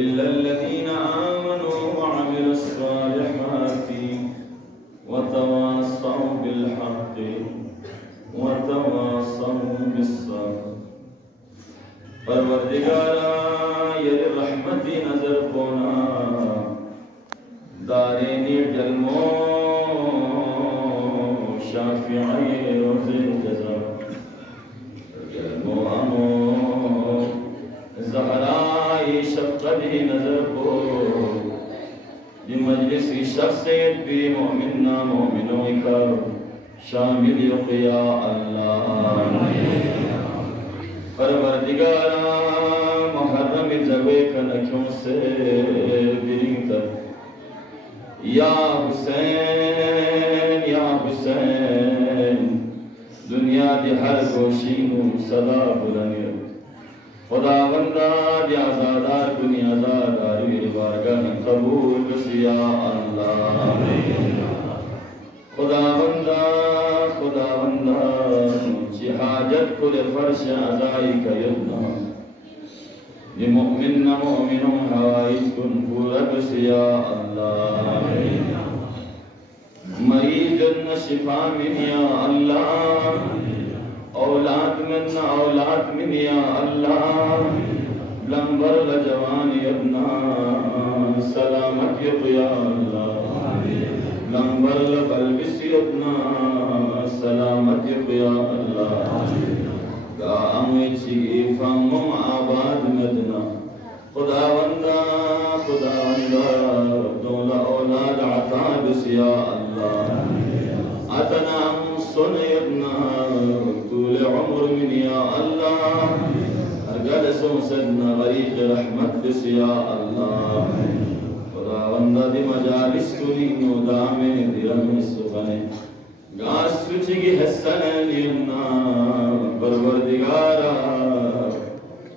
इल्लल्लज़ीन आमनू व अमिलुस्सालिहाति व तवास्सौ बिल हक़्क़ि व तवास्सौ बिस्सब्र। परवरदिगारा ये रहमती नजर कोना दारेनी जलमो शाफिई रोज़े जज़ा जलमो अमो ज़हराई शफ़क़ती नजर को ये मजलिसी शख़्सियत भी मोमिना मोमिनों का शामिल या अल्लाह। परवरदिगारा मुहर्रम जबे कनखों से बिरिंतर या हुसैन दुनिया दी हर गोशी नूं सदा बुलंद खुदावंदा दी आज़ादार दुनिया आज़ादारी बारगाह कबूल बसिया अल्लाह। खुदावंदा हाजत कुल फर्श अज़ाई का यदना ये मोमिन न मोमिनों हवाइज कुन पूरा बसिया अल्लाह। मरीज न शिफा मिन या अल्लाह औलाद मिन या अल्लाह लंबर लजवान यदना सलामत या अल्लाह लंबर लबल्बिस यदना सलामत या अल्लाह। गामची फमम आबाद मदना खुदावंदा दौला औलाद अता बसिया अल्लाह। अतना सुन यदना तूल उम्र मिन या अल्लाह अरगद सदना गरीक रहमत बसिया अल्लाह। खुदावंदा दी मजालिस कुनी दामे दिरम सुबने गास सुचिगी हसन लियना परवरदिगारा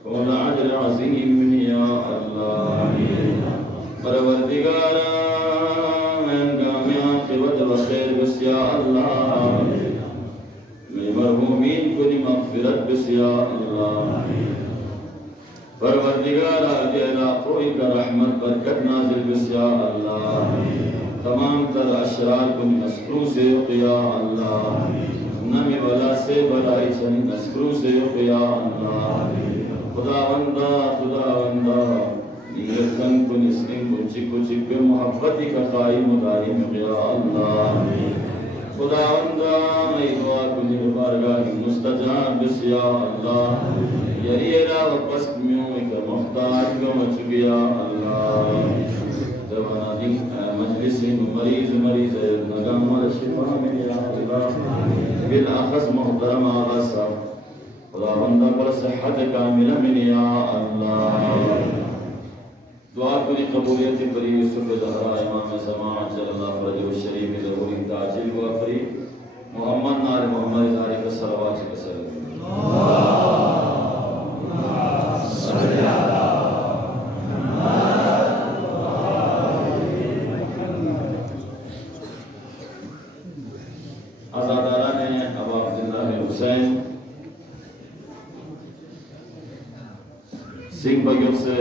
कौन अजर अज़ीम या अल्लाह। परवरदिगारा गामे आक़िबत व खैर बस या अल्लाह। मैं मरहूमीन को नी मग़फ़िरत बस या अल्लाह। परवरदिगारा के इलाक़ों का रहमत बरकत नाज़िल बस या अल्लाह। तमाम तर अशरार को नस्क्रू से या अल्लाह। नमी वाला से बलाई सनी नस्क्रू से या अल्लाह। खुदावंदा नीरकन को निस्किन को चिक पे मोहब्बती का कायम दायम या अल्लाह। खुदावंदा मैं दुआ को निबारगाह मुस्तजाब बस या अल्लाह। यरीरा वापस म्यों का मुहताज को मचुगिया अल्लाह। दवानी मजलिस मरीज नगम शिफा में या अल्लाह। बिल अखज़ मुहतरम आगा साहब खुदावंदा पर सेहत कामिला में या अल्लाह। दुआ की कबूलियत करी यूसुफ ज़हरा इमाम ज़मात जल्लल्लाहु फरजहु शरीफ ज़रूरी ताजिल हुआ करी मोहम्मद नार मोहम्मद ज़ारी का सलावत सिंह भाइयों से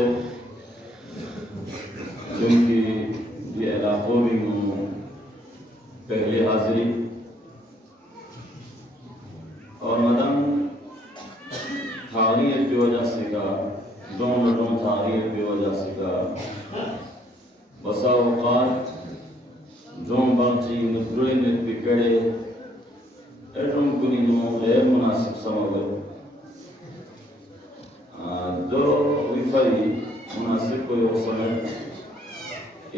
जिनकी ये इलाकों में पहले हाजिरी और मदम तारीख की वजह से का दोनों तारीख की वजह से का बसा औकात जोम बाची नुकरे ने पिकड़े एटम कुनी नो गैर मुनासिब समझ दो विफरी मुनासिब को योसने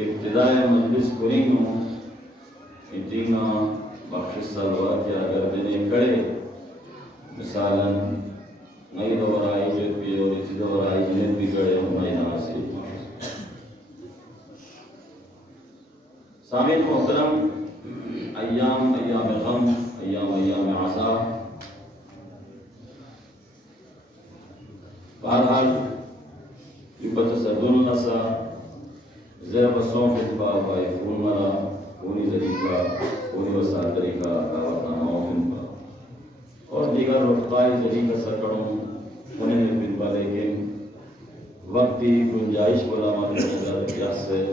इब्तिदाई मजलिस करीनो इतना बख्शिश सलवात या अगर देने करे मिसालन नई दोहराई जो भी और इसी दोहराई जिन्हें भी करे हमारे नासिब सामिल मोहतरम अय्याम गम अय्याम आज़ाब बहरहाल युबतसदुल नसा ज़ेबसों के बाबाई फूल मरा ऊनी तरीका ऊनी वसाल तरीका दावतनामा उनका और दीगर रफ़्ताई तरीका सरकड़ों उन्हें बिन लेकिन वक्ती गुंजाइश वाला मालूम से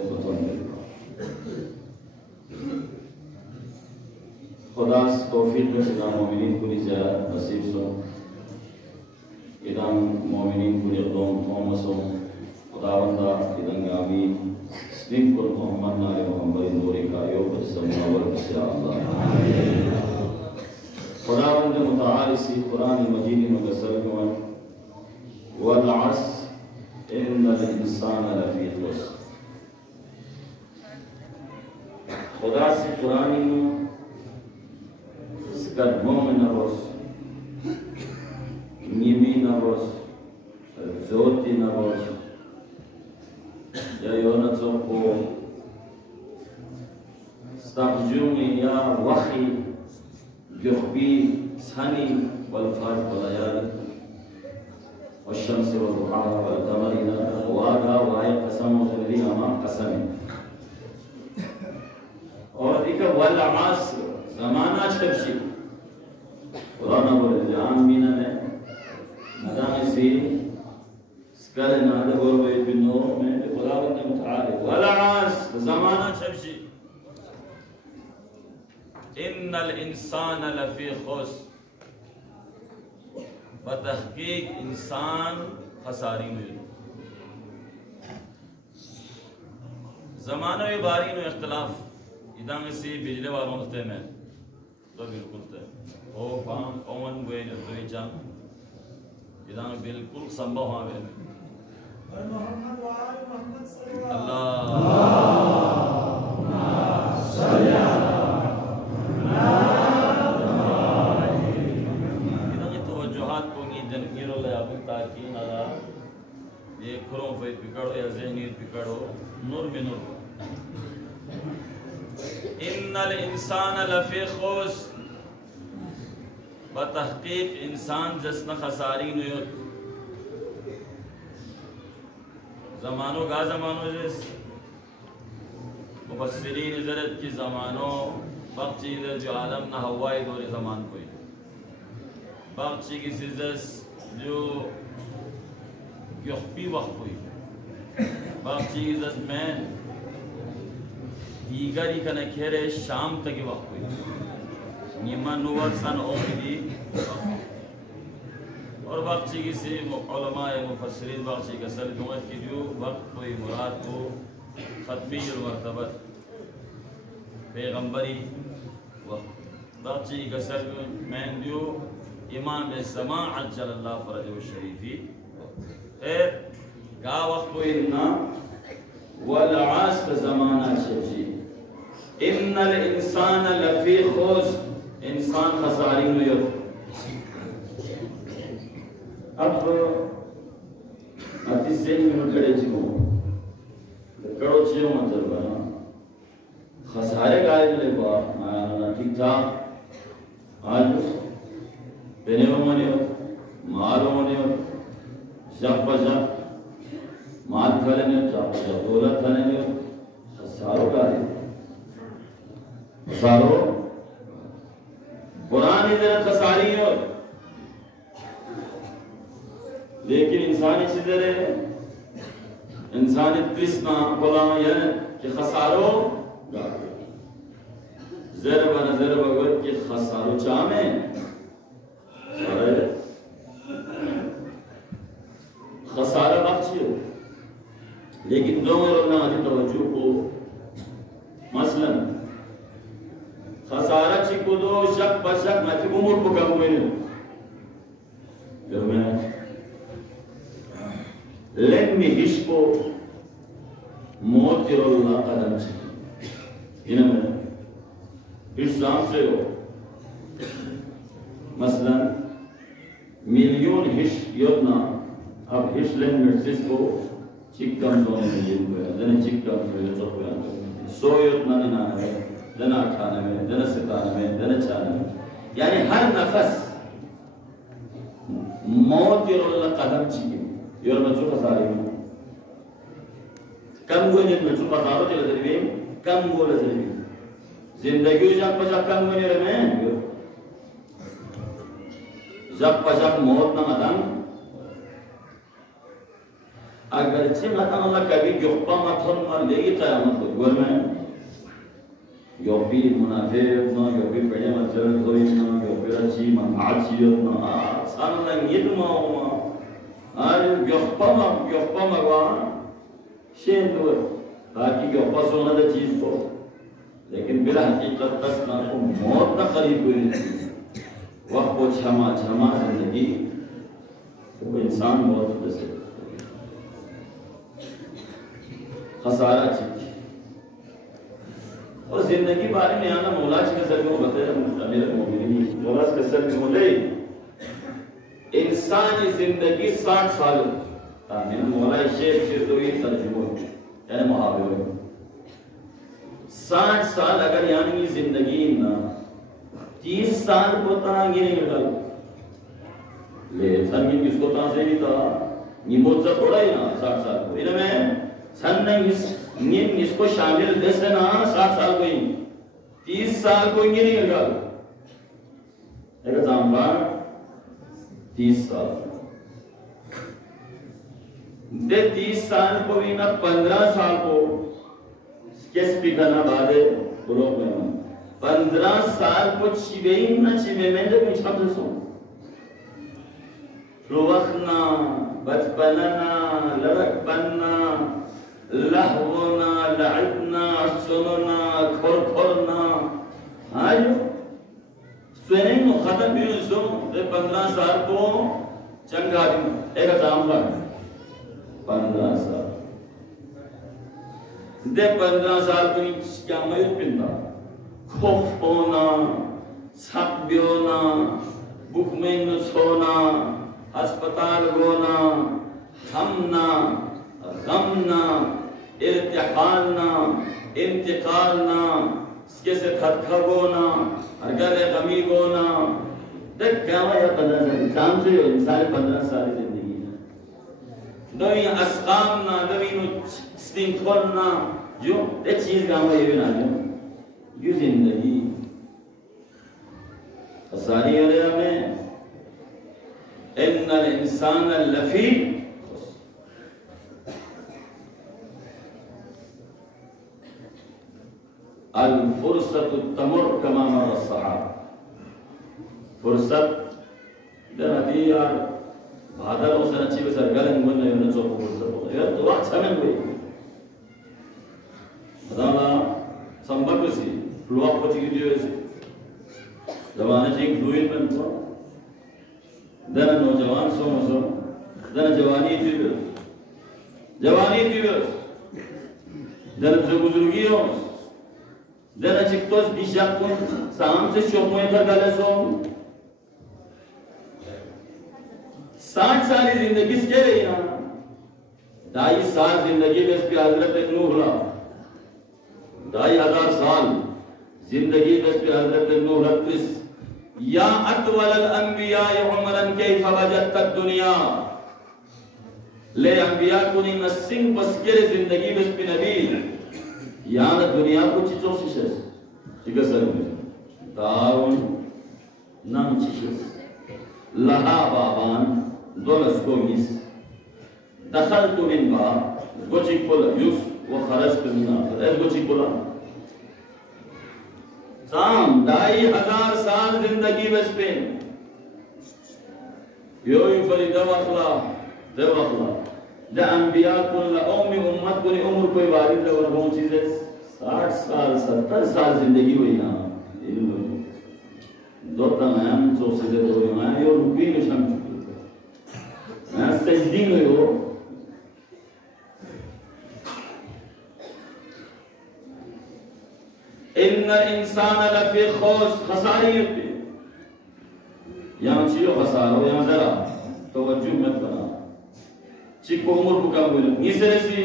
खुदा तौफीक इदा मोमिनीन कुली नसीब सो इदा मोमिनीन कुली अक़दोम मोहम्मद सो खुदावंदा इदंगामी स्लिम कुल मोहम्मद नाले मोहम्मद नूरी का योग समवर या अल्लाह खुदावंद मुताल इसी कुरान मजीद मुगस्सल को वल अस्र इन्नल इंसान लफी खुस्र खुदा से Quran Sekat momen naros, nimi naros, zoti naros, ya yona toko, stabjumi ya wahi, yukhbi, sani, walfaj walayali, والشمس والضحاها والقمر إذا تلاها وهي قسم الذي أما قسم और एक والعصر ज़माना शब्शी कुरान बोले आमीना ने नदान से स्कल नाद बोले बिनो में खुदावंद मुताल والعصر ज़माना शब्शी इन्नल इंसान लफी खुस्र बतहकीक इंसान खसारी में ज़माना ये बारी में इख्तलाफ इधर से बिजली वालों होते हैं तो बिल्कुल थे ओ पांच कौन वे जो तो जान इधर बिल्कुल संभव हाँ वे ताकि ना ये खुरों पे पिकड़ो या ज़हनी पिकड़ो नूर में नूर इन्नल इंसान लफी खुस्र बतहकीक इंसान जस्न खसारी नुयत ज़मानो गा ज़मानो जिस मुफस्सिरीन इज़रत की ज़मानो बख्शी जो आलम न हवाई दौरे ज़मान कोई बख्शी की सिजस जो युख्बी वक्त हुई बाकी इज़्ज़त में दीगरी का नखेरे शाम तक वक्त हुई निमा नुवर सन ओमिदी और बाकी किसी उलमाए मुफस्सिरीन बाकी का सलजुमत की जो वक्त हुई मुराद को ख़त्मी मरतबत पैगंबरी वक्त बाकी का सल में जो इमाम ज़मा अज्जलल्लाहु फ़रजहु शरीफी गा वक्त इन्ना वल अस्र ज़माना शजी इन्नल इंसान लफी खुस्र इंसान खसारी में यो अब अतिशय में कड़े जियो कड़ो जियो मतलब है खसारे गाय ले बा ठीक ठाक आज बेने मने मारो मने जब बजा माल थले ने जब दौलत थले ने सारो का सारो पुरानी तरह खसारी है लेकिन इंसानी चीज़ें है इंसानी किस्मा बोला ये कि खसारो ज़रा बना वक्त कि खसारो चामे खसारा बख्शी हो लेकिन दोनों ना तवज्जो को मसलन खसारा चिको दो शक बशक माथी उम्र को कम हुए जो मैं लेट मी हिस्को मौत के रोला कदम से इनमें इस्लाम से हो मसलन मिलियन हिश योजना अब हिश लेन मिर्चिस को चिकन सोने में ये हुआ है चिकन सोने तो हुआ सो योजना ना है दना 98 दना 97 दना 96 यानी हर नफस मौत के रोला कदम चाहिए योर बच्चों का सारे कम हुए जिन बच्चों का सारों चले जाएंगे कम हुए जाएंगे जिंदगी जब पचास कम हुए रहे हैं जब पचास मौत ना मदन अगरचे मतलब कभी योप्पा माथों में लेगी क़यामत को गुर में योपी मुनाफिक ना योपी पढ़े मतलब थोड़ी ना योपी अच्छी माचियत ना सामने नीड माओ आर योप्पा मगवा शेर दूर ताकि योप्पा सोना द चीज़ को लेकिन बिला हकीकत तक ना को मौत ना करीब हुई वक्त को क्षमा जिंदगी तो इंसान मौत से खसारा चीज और जिंदगी बारे में आना मौला के सर में बताया अमीर मोमिनीन मौला के सर में बोले इंसानी जिंदगी 60 साल आमीन मौला शेख शिरदोई तर्जुमा यानी मुहावरे 60 साल अगर यानी जिंदगी ना 30 साल को तांगे नहीं निकल ले संगी किसको तांसे नहीं था निमोचा थोड़ा ही ना 60 साल को इनमें सन नहीं इसको शामिल देसे ना 60 साल को ही 30 साल को ही नहीं निकल एक जाम्बा 30 साल दे 30 साल को भी ना 15 साल को केस भी करना बादे ब्लॉक में 15 साल को चिवे ना चिवे में जब मैं छात्र सो रुवखना बचपना लड़कपना लहवना लड़ना सुनना खोरना आज स्वेनिंग नो खत्म भी सो दे 15 साल को चंगा एक जाम्बा 15 साल दे 15 साल को क्या मयूर पिंदा खोफोना छापियोना बुकमें सोना अस्पताल गोना हमना गमना इर्तिहालना इंतकालना इसके से थरथरोना हरगले गमी गोना देख क्या है 15 साल काम से इंसान 15 साल जिंदगी है नवी अस्काम ना नवी नो स्टिंगफोरना जो एक चीज काम है ये ना जो जिंदगी सारी एरिया में इन्नल इंसान लफी अल फुर्सत तमुर कमा मर सहाब फुर्सत दरदी यार बादल उस अच्छी बसर गलन मन ने न चोप फुर्सत हो यार तो वक्त समय हुई बताना संभव सी फ्लोक पची की जो ऐसे जवान जी फ्लूइड में तो दर नौजवान सो दर जवानी थी दर से बुजुर्गी हो दर चिक्तोस दिशा को शाम से शोपों पर गले सो 60 साल की जिंदगी से रही ना 2.5 साल जिंदगी में इस पे हजरत नूह हुआ 2,500 साल जिंदगी में इस पे हजरत नूह रत्तिस या अतवल अंबिया उमरन कैफ वजदत दुनिया ले अंबिया को नहीं नसिंग बसके जिंदगी में इस पे नबी यहाँ दुनिया को चिचो सिशस ठीक है सर दाउन नाम चिशस लहा बाबान दोलस को मिस दखल तो मिन बा गोचिक पोला युस वो खरज करना ऐस गोचिक पोला साम 2,500 साल जिंदगी बस पे यो फरी दवाखला द अंबिया कुल उम्मी उम्मत को उम्र कोई वारिद और वो चीजें 60 साल 70 साल जिंदगी हुई ना दो तमाम जो सीधे दो हैं यो रुपी निशान मैं सजदी में हो इन्नल इंसान लफी खसारी पे यहाँ चीज़ खसारो यहाँ जरा तवज्जो मत बना चिको उम्र को कम बोलो नीचे से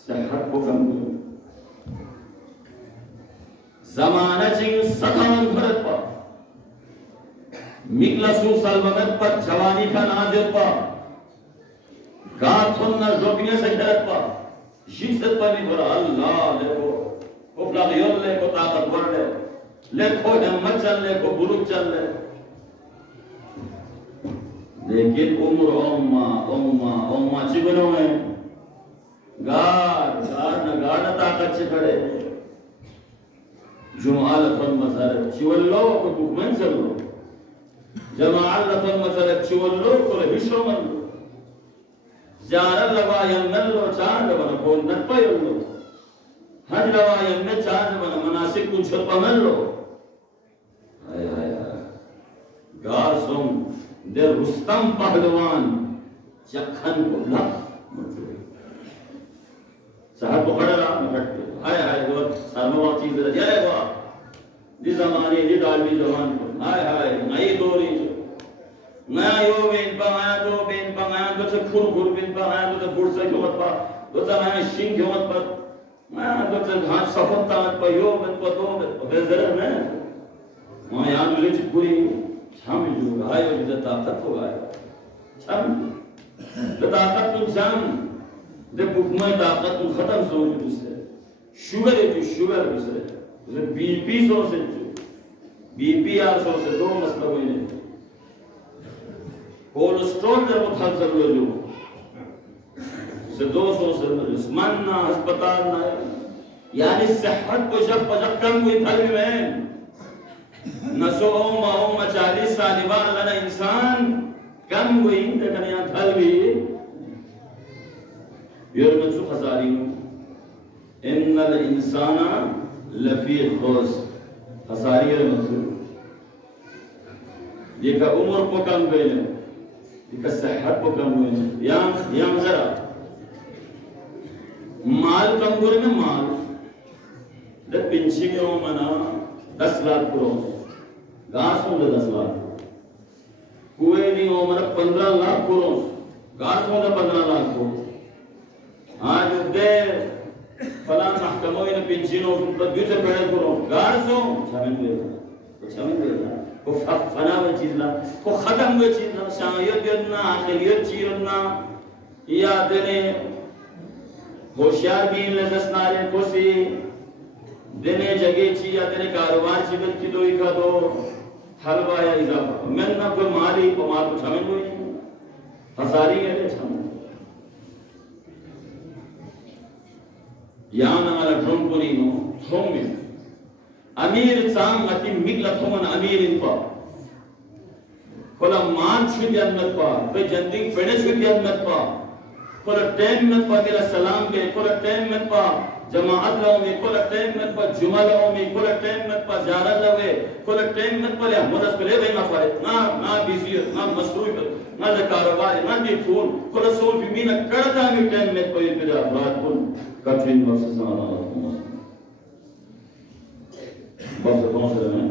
सेहत को कम बोलो ज़माना चिंग सतान भरत पा मिक्लासु सालवगत पर जवानी का नाज़िर पा गाथुन न जोबिया से डरत पा जिसत पर भी बोला अल्लाह देखो उपला योल ले को ताकतवर ले खो हिम्मत चल ले को बुरुक चल ले लेकिन उम्र ओम्मा चिगनो है गार ताकत से खड़े जुमालतुल मसरत चिवल्लो को कुकमन सल्लो जमालतुल मसरत चिवल्लो को हिशो मल्लो ज़ारा लवा यन्नल्लो चांद बना को नत्पयल्लो हज लवा यन्ने चांद बना मनासिक कुछ पमल्लो हाय हाय गार सोम दे रुस्तम पहलवान जखन को लख साहब को खड़ा रहा निकटते हाय हाय वो सर्ववा चीज रजाए हुआ जिस जमाने ये डालवी जवान को हाय हाय नई दोरी नया यो बेन पाया दो बेन पाया दो से खुर बेन पाया दो से बुढ़ से क्यों पा दो से नया शिंग क्यों मत पर नया दो से घास सफेद तांत पर यो बेन पर दो बेजर में वहाँ यहाँ मिले चिपकुरी शामिल होगा हाय वो जिधर ताकत होगा शाम तो ताकत तुम शाम दे बुकमाई ताकत तुम खत्म सोच दूसरे शुगर है जो शुगर दूसरे उसे बीपी सो से बीपी आर सो से दो मसला हुए हैं कोलेस्ट्रॉल जब उठाल कर लो जो उसे 200 से उस्मान ना अस्पताल ना यानी सेहत को जब पजक कम हुई थल में नसो माओ 40 साल बाद लना इंसान कम हुई देखने यहाँ थल भी योर मचु खसारी इन्नल इंसाना लफी खुस खसारी है मचु ये का उम्र को कम हुए हैं ये का सेहत को कम हुए हैं यहाँ जरा माल कम हुए में माल दे पिंची के ओ मना 10 लाख क्रोस घास में 10 लाख कुएं दी ओ मना 15 लाख क्रोस घास में 15 लाख क्रोस आज दे फलां महकमों ने पिंचिनों पर दूसरे पेड़ करो गार्सो छमें लेना को फना में चीज ला को खत्म में चीज ला शायद देना आखिरियत चीज ना या देने होशियार भी लजस नारे को सी देने जगह चीज या देने कारोबार चीज की दो ही का दो हलवा या इजाफा मैं ना कोई माली को माल को छमें कोई नहीं हसारी है छमें यान ala drompolino thome amir sang ati migla thoman amir inpa kola मान छुट जन्नत पा पे जंदी पेड़े छुट जन्नत पा कोला टाइम में पा मेरा सलाम के कोला टाइम में पा जमाअत लाओ में कोला टाइम में पा जुमा लाओ में कोला टाइम में पा ज़ारा लावे कोला टाइम में पा ले मदद करे भाई ना फारे ना बिजी ना मसरूफ ना कारोबार ना भी फोन कोला सोल भी मीना करता में टाइम में कोई पे अफराद को कठिन वक्त से बहुत कौन से हैं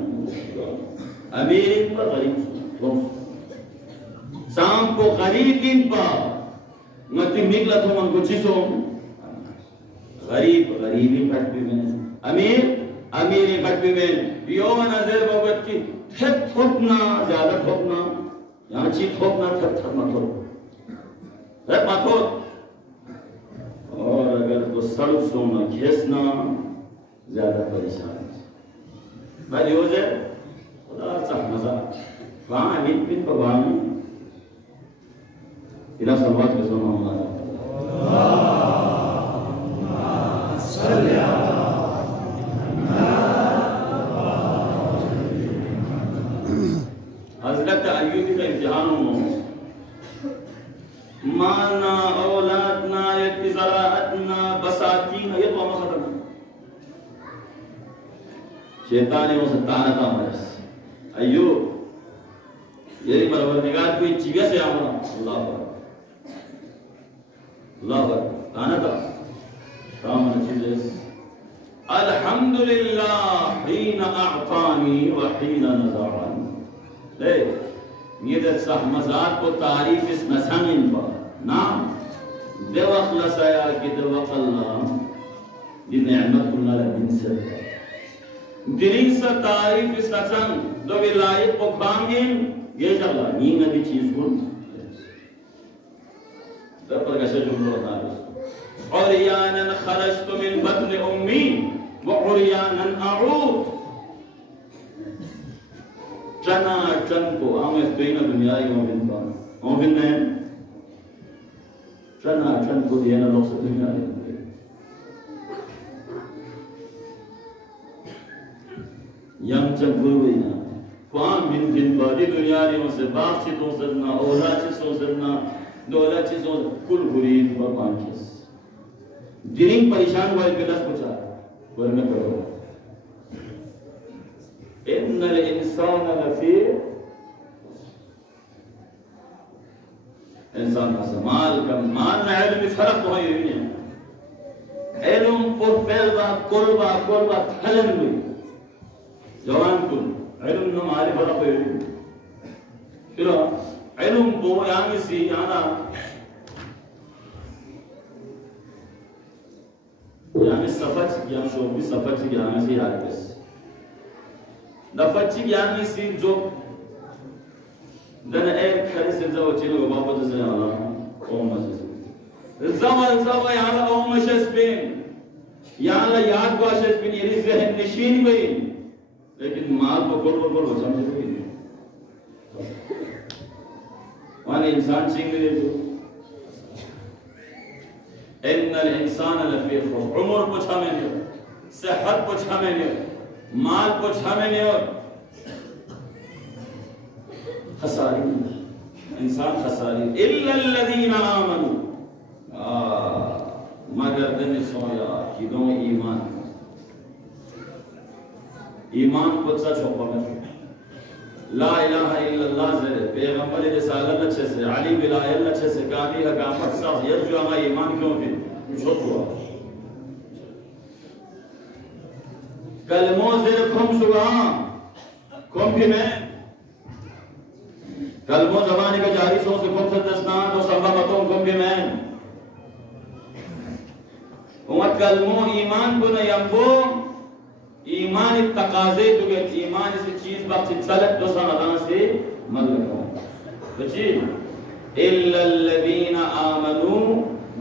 अमीर पर गरीब शाम को गरीब दिन पर मती मिगला तो मन को चिसो गरीब गरीबी फटबी में अमीर अमीरी फटबी में यो नजर भगत की ठप ठोकना ज्यादा ठोकना यहाँ चीज ठोकना ठप ठप मत ठोक मत ठोक और अगर तो सड़क सोना घिसना ज्यादा परेशान भाई हो जाए खुदा चाह मजा वहाँ अमीर पिन पर वहाँ इला सलवात के सोना हमारा हज़रत अय्यूब का इम्तिहान हो माना औलादना इत्तिज़राअतना बसातीन ये तो हम खत्म शैतान ने उसे ताना था मरस अय्यूब ये परवरदिगार कोई चीज़ से आना अल्लाह पर ताना था काम चीज़ अल्हम्दुलिल्लाह हीना अअतानी व हीना नज़अनी ले ये दर्सा मज़ाक को तारीफ इस नसामिन पर ना देवखलसाया की देवखल्ला ये नेमत कुल्ला दिन से दिली सा तारीफ इस नसाम दो विलायत को खामिन ये चला ये नदी चीज को तब पर कैसे जुमला होता है और यानन खरजतु मिन बत्न उम्मी व उरियानन अऊद चना चन को आमे स्त्रीना दुनिया ही मोमिन में चना चन को दिया ना लोग से दुनिया yang cemburu kuam bin badi dunia ni masa baak citong sedna ola citong sedna dola citong kul burid wa pankis diring परेशान हुआ बिलास पूछा वरना करो innal insana lafi इंसान का समाल का मान में इल्म फर्क हो ये इल्म पर पेलवा कोलवा थलन हुई जवान को इल्म न मारे फर्क हो ये फिर इल्म बो यांग सी याना यांग सफच यां शो भी सफच यांग सी यार बस दफच यांग सी जो dan khare se zawa chilo baba de zala o masas zawa yala o masas bin yala yaad basas bin yeri zehn nishin bin lekin maal ko bol samjhe nahi wan insan chingre jo innal insana lafi khusr umur pucha maine sehat pucha maine maal pucha maine Khesari इंसान खसारी इल्लल्लज़ीना आमनू मगर दिन सोया कि दो ईमान को सच हो पावे ला इलाहा इल्लल्लाह से पैगंबर रिसालत अच्छे से अली विलायत अच्छे से गादी हकामत सब ये जो हमारा ईमान क्यों फिर छोड़ हुआ कलमों से कम सुगा कम भी में कलमों ज़बानी का जारी सो से कम से दस्तान तो सबा मतों कम भी में उमत कलमों ईमान को न यंबो ईमान तकाज़े तो के ईमान इस चीज़ बात चलत तो साना से मतलब बच्ची इल्लल्लज़ीना आमनू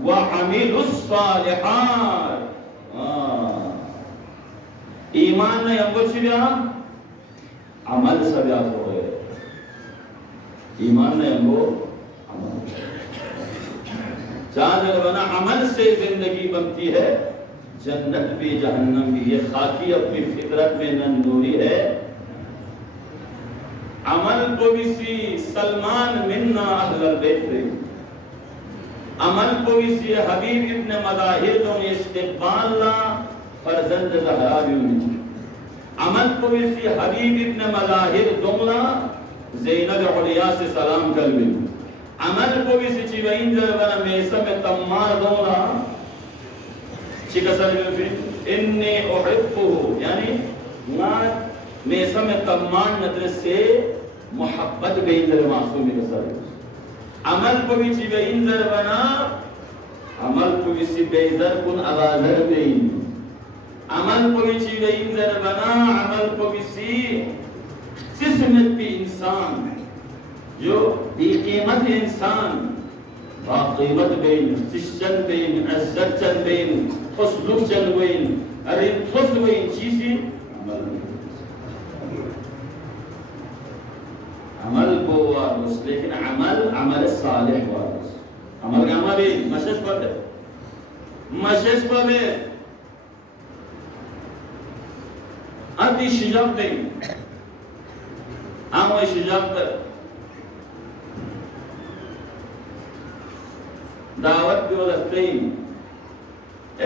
व अमिलुस सालिहात ईमान न यंबो चिया अमल सब याद हो गए ईमान ने हमको चादर बना अमल से जिंदगी बनती है जन्नत भी जहन्नम भी ये खाकी अपनी फितरत में नंदूरी है अमल को भी सी सलमान मिन्ना अहलल बैत अमल को भी सी हबीब इब्न मज़ाहिर तो इस्तिक़बाल ला फरजंद ज़हरा भी अमल को भी सी हबीब इब्न मज़ाहिर दोला ज़ैनब उलिया से सलाम कर भी अमल को भी सिची वहीं जब बना मेसा में तम्मार दोला चिकसर में फिर इन्ने उहिब्बुहु यानी ना मेसा में तम्मार नदर से मोहब्बत वहीं जब मासूम में कसर अमल को भी ची वहीं जब बना अमल को भी सी बेज़र कुन आवाज़र वहीं अमल को भी ची वहीं जब बना अमल को भी सी किस्मत भी इंसान जो बेकीमत इंसान बाकीमत बेन सिशन बेन इज्जत चल बेन खुशलुक चल बेन अरे खुश बेन चीज़ी अमल को वारस लेकिन अमल सालिह वारस अमल का अमल मशश पर अति शिजब बेन आमोय शिजाब दावत भी लगते ही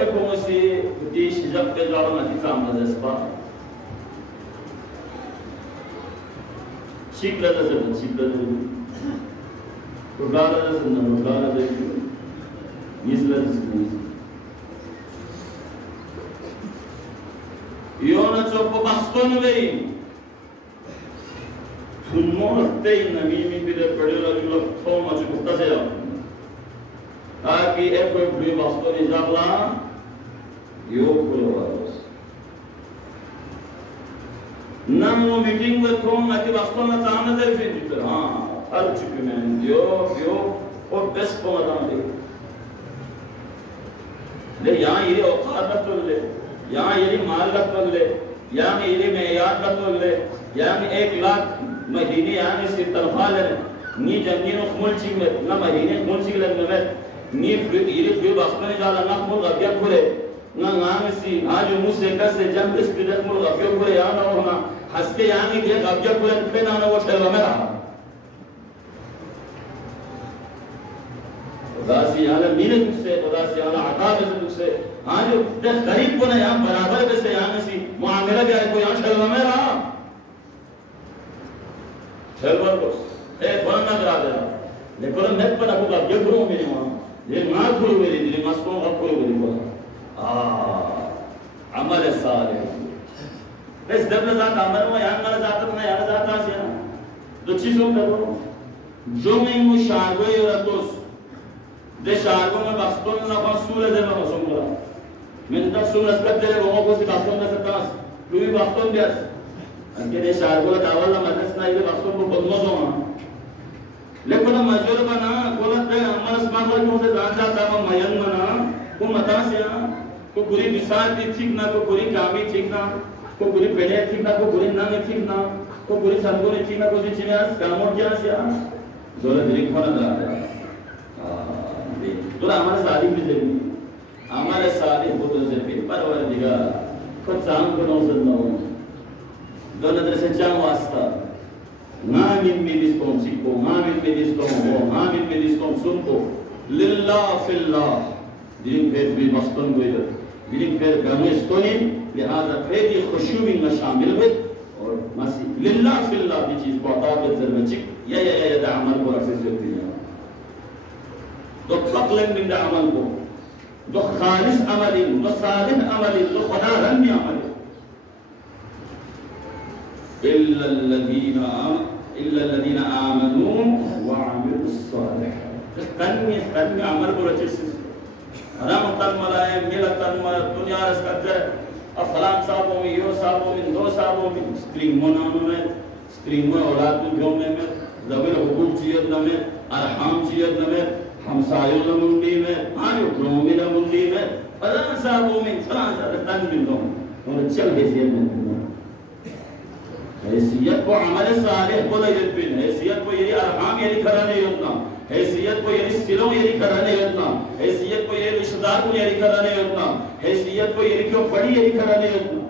एक मुझे कुछ शिजाब के जाओ ना कि काम ना जस्पा शिकला जैसे रुगाला जैसे निस्ला जैसे योना चौको बास्तों में मोहते नमीमी बिले पड़े लगी लोग थो मचे कुत्ता से जाओ ताकि एक कोई भी वास्तव नहीं जागला योग करो वालों ना वो मीटिंग में थो मचे वास्तव ना ताना दे फिर जितर हाँ हर चुकी में योग और बेस्ट को मदान ले यहाँ ये औकात न तो ले यहाँ ये माल न तो ले यहाँ ये मेयाद न तो ले यहाँ 1 लाख महीने आने से तनख्वाह लेने नी जमीन और मुल्ची में ना महीने मुल्ची लेने में नी फिर ये वास्तव में जाला ना मुल्क अभी खुले ngangangisi aju muse kase jambes pidak mul gabyo kure yana ona haske yangi dia gabyo kure pena na wote lamera उदासी याना मीने दुसे उदासी याना अताब से दुसे aju deh गरीब को ना यहाँ बराबर बसे यहाँ सी मुआमला भी आए कोई यहाँ चल lamera चलवर को बनना करा दे लेकिन मैं पर आपको गब्यो करूँ मेरी माँ ये माँ करूँ मेरी दिल मस्कों आप करूँ मेरी को अमल साले इस दबले जात अमल में यहाँ मल जाता है यहाँ जाता है ना दो चीज़ों करो जो मैं मुशागो ये रतोस दे शागो में बख्तों ना कौन सूरज है मैं मौसम करा मैं तब सूरज कब तेरे लोगों को सिखाता हूँ सकता हूँ तू भी बख्तों भी आस अंके दे शागो का दावल ना मदद ना ये बख्तों को बदमाश हो लेकिन मजूर बना कोलत पे अमल स्मार्ट क्यों से जान जाता है मयन बना को मता से को पूरी मिसाल ठीक ना को पूरी कामी ठीक ना को पूरी पहले ठीक ना को पूरी ना ठीक ना को पूरी संगो ने ठीक ना को जी ने कामों क्या से जोर दिल को ना तो हमारे सारी भी जरूरी हमारे सारी बहुत जरूरी परवरदिगार को चांग को नौजर ना हो दोनों तरह से चांग वास्ता Ngamin mediskom siko, ngamin mediskom ho, ngamin mediskom sunko, lillah fillah. Dilim फिर भी मस्तन गोइल, दिलिम फिर गमेस्तोनी, लिहाजा फिर ये खुशूबी में शामिल है और मसी लिल्लाह फिल्लाह की चीज़ को अता कर जरमचिक या दामन को रखते से दिया। तो क़ब्लन मिन दामन को, तो खालिस अमलिन, तो सालिह अमलिन, तो खुदा रंगी अमलिन। इल्ला लदीना आमनू व अमिलुस सालिहात। कन्नी अमल को रचे से राम तन मलाए मिला तन मल दुनिया रस्ते अब फलां साहबों में यो साहबों में दो साहबों में स्प्रिंग मोनानो में स्प्रिंग में औलाद को जोड़ने में ज़मीर हुकूक चीज़ न में अरहाम चीज़ न में हमसायों न मुंडी में आयो ग्रोमी न मुंडी में फलां साहबों में फलां साहब तन मिलो और चल हैसियत में हैसियत को अमल सालिह को लगे बिन हैसियत को ये अरहाम ये कराने योजना हैसियत को ये सिलों ये कराने योजना हैसियत को ये रिश्तेदार को ये कराने योजना हैसियत को ये क्यों पड़ी ये कराने योजना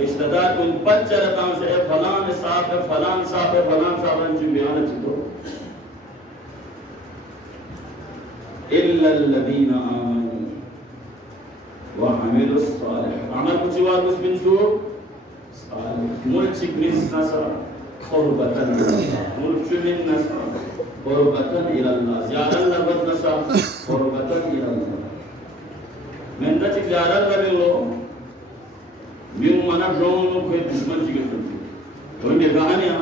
रिश्तेदार को बच्चा रहता से फलां साहब अंजुम बयान चितो इल्ला लदीना आमनू व अमिलुस सालिहात अमल कुछ बात उस बिन सु मुल्चिक नसा क़ुर्बतन मुल्चिक नसा क़ुर्बतन इल्लाह ज़ियारत लबत नसा क़ुर्बतन इल्लाह मेंदा चिक ज़ियारत लबे लो म्यू मना ड्रोन कोई दुश्मन चिक तो ये कहानियाँ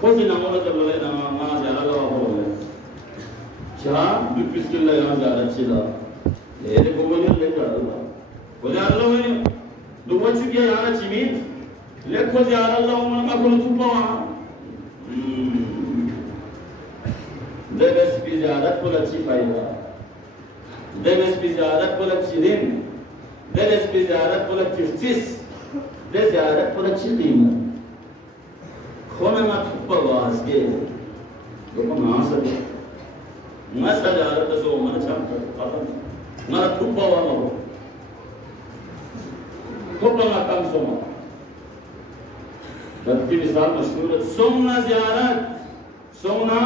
कुछ नमूना जब ले ना माँ ज़ियारत लगा हो गए चाह दुपिस्किल ले यहाँ ज़ियारत चिला ये देखो वो नहीं ले जाता वो ज़ियारत लो है दो बच्चों की यारा चिमीन लेखो ज़ियारत लो मन का कोल तुप्पा देवस की ज़ियारत को अच्छी फायदा देवस की ज़ियारत को अच्छी दिन देवस की ज़ियारत को अच्छी चीज़ दे ज़ियारत को अच्छी कीमत खोने में तुप्पा वास के तो कौन आंसर मस्त ज़ियारत तो सो मन चाहता मरा तुप्पा वाला हो तुप्पा ना कम सोमा बल्कि मिसाल मशहूर है सोमना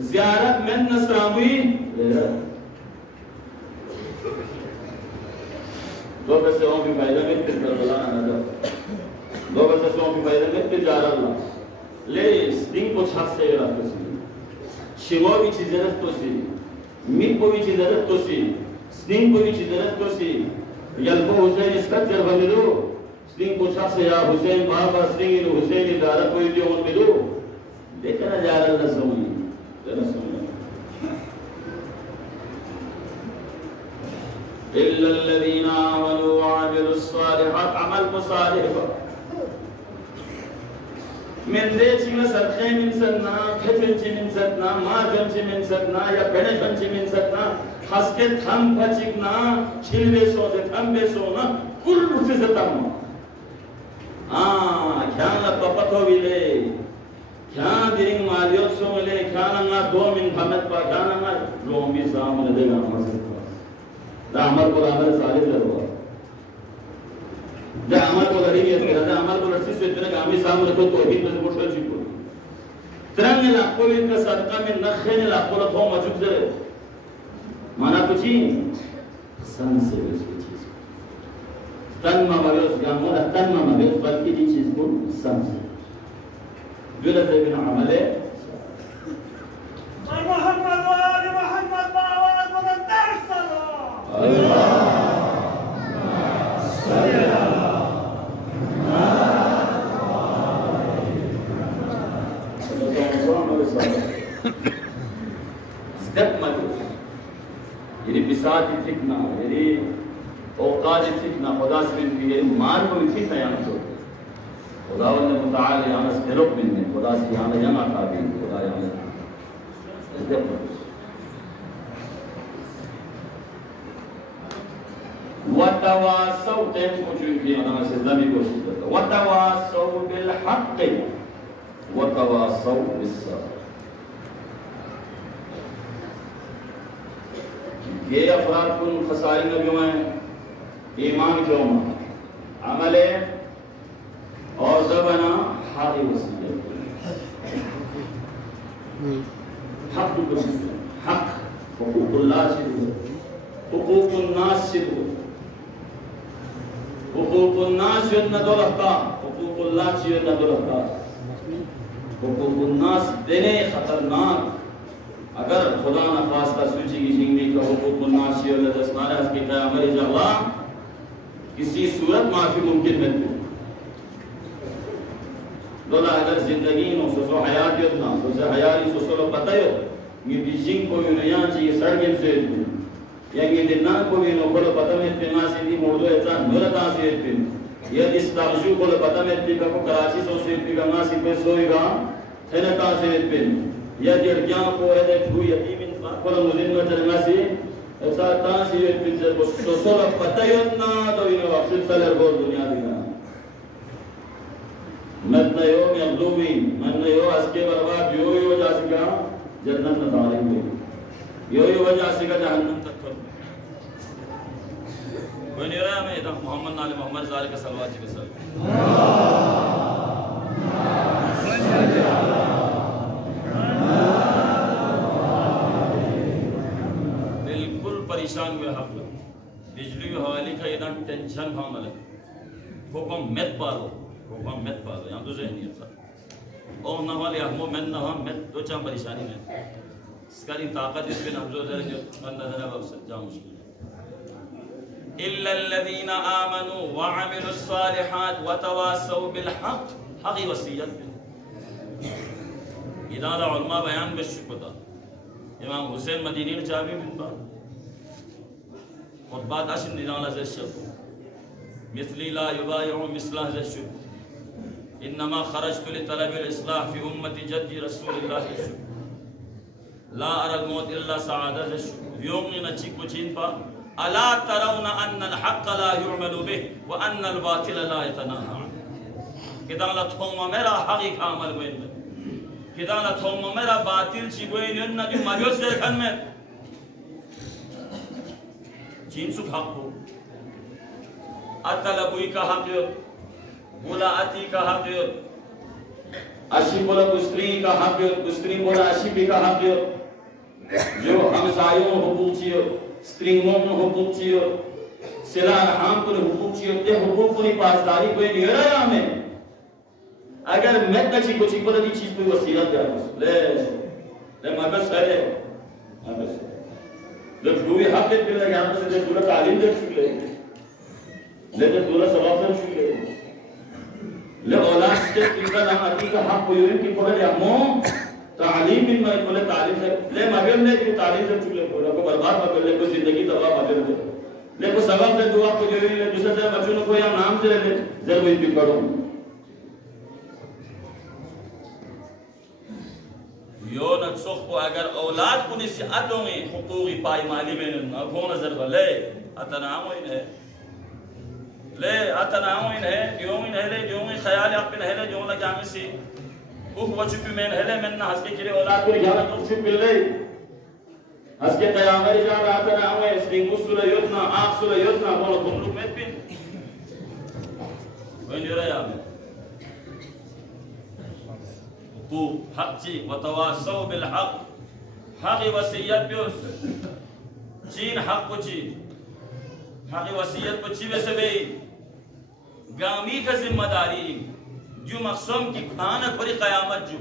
ज़ियारत में नसरावी दो पैसे हों भी फायदा में फिर करबला ना दो पैसे हों भी फायदा में फिर ज़ियारत ला ले स्टिंग को छाप से रहा तो सी शिमो भी चीज़ें तो सी मीट को भी चीज़ें तो सी स्टिंग को भी चीज़ें तो सी यल्फो हुसैन इसका जब मिलो स्टिंग को छाप से या हुसैन बाबा स्टिंग इन हुसैन ज़ियारत को जो उन मिलो देखना ज़ियारत ना समझ इल्ला लदीना आमनू व अमिलुस सालिहात अमल को सालिह में दे चिंग सरखे मिन सन्ना खेचन चिमिन सन्ना माजन चिमिन सन्ना या बेनेशन चिमिन सन्ना खासके थम पचिकना छिलवे सो से थम्बे सो ना कुल उसे जतम क्या ना पपतो विले क्या दिरिंग मालियों सो मिले क्या ना 2 मिनट भमत पा क्या ना रोमी सामने देगा मस्जिद दा अमल को अमल सालिह जरूर दा अमल को गरीब है दा अमल को रस्सी से इतने गामी सामने को तौहीद में मुश्किल चीज तरंग ला कोई का सदका में नखे ने ला को तो मौजूद है माना कुछ ही सन से उसकी चीज तन में मगज गामों तन में मगज बल्कि ये चीज को सन से जो लगे बिना अमले मोहम्मद वाले मोहम्मद बावाज मदद दर्शना step madu yeri bisad fitna yeri awqat fitna khuda se bin yeri mar ko fitna yana to khuda wal mutaali yana sirop bin khuda se yana yana ta bin khuda yana step madu watawasaw tem ko chunki ana se zami koshis karta watawasaw bil haqq watawasaw bis sabr ये अफराद को खसारी नबियों में ईमान क्यों अमले और ज़बाना हादी वसीयत हक हक हुकूकुल्लाह से हुकूकुन्नास से हुकूकुन्नास से न दोलता हुकूकुल्लाह से न दोलता हुकूकुन्नास देने खतरनाक अगर खुदा न खास्ता सूची की जिंदगी का हुकूक नासी और दस्ताना के क़यामत जल्ला किसी सूरत माफी मुमकिन नहीं दोला अगर जिंदगी नो सोसो हयात योजना सोसो हयारी सोसो लो पता यो ये बीजिंग को यूनिया चाहिए सड़कें से या ये दिना को भी नो को पता में इतना सीधी मोड़ो ऐसा नूरता से इतने ये इस ताजु को पता में इतने को कराची सो से इतने का नासी पे सोएगा थेनता से इतने या जड़ियां को है ठू यतीम इन को मुजिन में चलना से ऐसा तासी एक पिक्चर को सोसोला पता ही ना तो इन वापस सलर बोल दुनिया दिखा मत न यो में अब्दुमी मन न यो असके बर्बाद यो यो जासिका जन्नत में दाखिल हुए यो जासिका जहन्नम तक कर कोई नहीं रहा मैं तो मोहम्मद नाले मोहम्मद ज़ालिक का सलवात के साथ परेशान हुए हक बिजली हवाली का इतना टेंशन था मतलब हुक्म मत पालो यहाँ तो जहनियत था और न वाले हमो मैं न हम मैं दो चार परेशानी में इसका नहीं ताकत इस पे नब्ज़ो जरा जो बंदा जरा अब सच्चा मुश्किल इल्लल्लज़ीना आमनु व अमिलुस सालिहात व तवासौ बिल हक़ हक़ वसीयत इदारा उलमा बयान में शुक्र इमाम हुसैन मदीनी ने चाबी में बात और बात अशन निराला ज़शब मिस्ली ला युबायु मिस्ला ज़शब इन्नमा खरजतु लितलबिल इस्लाह फी उम्मती जद्दी रसूलिल्लाह ज़शब ला अरल मौत इल्ला सआदा ज़शब योमी नची कुचिन पा अला तरौना अन्नल हक़्क़ ला युअमलु बिह व अन्नल बातिल ला यतनाहा किदाला थोमा मेरा हक़ी का अमल गोइन किदाला थोमा मेरा बातिल ची गोइन नबी मारियोस देखन में जिनसुक हक हो अतलबुई का हक हो बोला अति का हक हो अशी बोला गुस्त्री का हक हो गुस्त्री बोला अशी का हक हो जो हमसायों हुकूक चाहिए स्त्रीों में हुकूक चाहिए सिला हम को हुकूक चाहिए ते हुकूक पूरी पासदारी कोई नहीं रहा हमें अगर मैं तक कुछ बोला दी चीज कोई वसीयत दे ले मगस है मगस जब दूरी हक दे फिर यहाँ पर से दूरा तालीम दे चुके लेकिन दूरा सवाब दे चुके ले औलाद के इनका नाम अती का हक कोई की पकड़ हमो तालीम में बोले तालीम से ले मगर ने की तालीम से चुके पूरा को बर्बाद मत ले को जिंदगी तबाह मत ले ले को सबब से दुआ को जो ले दूसरे से बच्चों को या नाम से ले जरूर भी पढ़ो यो नक्सुख को अगर औलाद को नसीहतों में हुकूकी पायमाली में न नजर भले अतनामुइन है ले अतनामुइन है योमिन है ले योमिन ख्याल अपन है ले जो लगा में से उह वचुपी में है ले मैं ना हंस के किरे औलाद को ज्ञान तो छुप ले Aske kıyamet icabı ama eskin usule yutna, aksule yutna, bolu kumluk metbin. Öyle ya mı? Bu hakçı ve tavasav bil hak. Hakkı vasiyet bios. Çin hakkı çin. Hakkı vasiyet bu çi ve sebeyi. Gami ka zimmedariyim. जो मकसम की खाना खोरी कयामत जो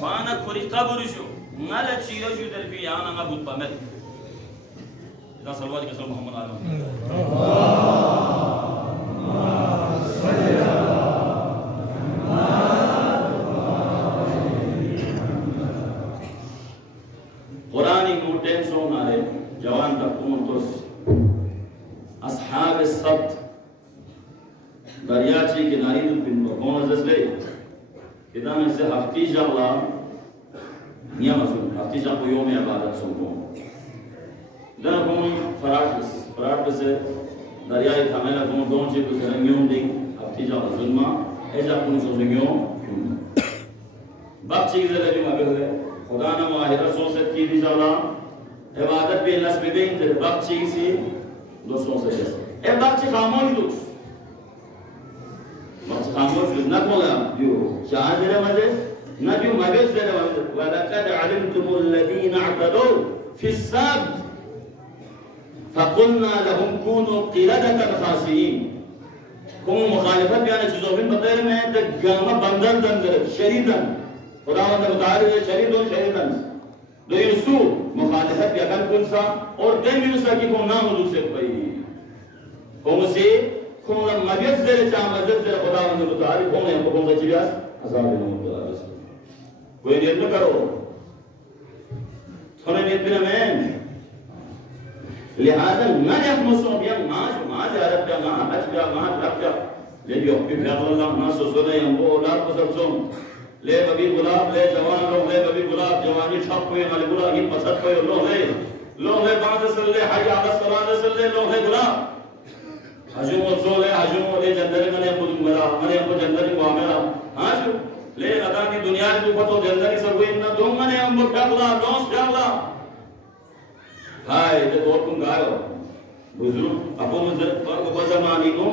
खाना खोरी कब्र जो नाला Chiro जो दर भी याना ना बुत पमत इतना सलवात के सलाम मोहम्मद आलम कुरानी मोटेन सो नारे जवान तक कुंतुस अस्हाब सब्त दरियाची किनारी तो पिन कौन अज़ले कितना में से हफ्ती जाला निया मसूल हफ्ती जा को योम इबादत सुनो दर कोई फराट से दरियाई थामेला को दोन ची को सरंगियों दिन हफ्ती जा जुल्मा ऐसा कुन सो संगियों बाकी चीज़ें भी मगल है खुदा ने माहिर सोचत की भी जाला इबादत भी नस्ब भी इंतर बाकी चीज़ दो सोचत है बाकी खामोश लोग खामोश न बोला जो शाह जरा मजे न जो मगज जरा मजे वलक़द अलिमतुमुल लज़ीना अअतदू फ़िस्सब्त फ़क़ुलना लहुम कूनू क़िरदतन ख़ासिईन कौन मुखालिफत बयान चीज़ों में बताए मैं द गामा बंदर दंदर शरीदन खुदावंद मुतारिज़ शरीदों शरीदन दो यूसु मुखालिफत बयान कौन सा और दे यूसा की कौन नाम उदू से पई कौन से कौन मगज जरे चामज़ जरे खुदावंद मुतारिज़ कौन है कौन सा चीज़ अज़ाब में मुतारिज़ कोई देर न करो थोड़े देर बिना मैं लिहाजा न एक मुस्लिम या माज अरब या माज अजबा माज रब्जा ले जो भी अल्लाह ना सोचने हम वो औलाद को सब सुन ले बबी गुलाब ले जवान लोग ले बबी गुलाब जवानी छाप पे वाले गुलाब ही पसंद पे लोग है बात सल्ले हज आला सलात सल्ले लोग है गुलाब हजूम सोले हजूम ले जंदर मने खुद मरा मने को जंदर को मेरा हां ले अदा की दुनिया में को तो जंदर सब हुई ना दो मने हम डाला नोस डाला हाय तो और तुम गायो बुजुर्ग अबू मुजर पर को जमानी को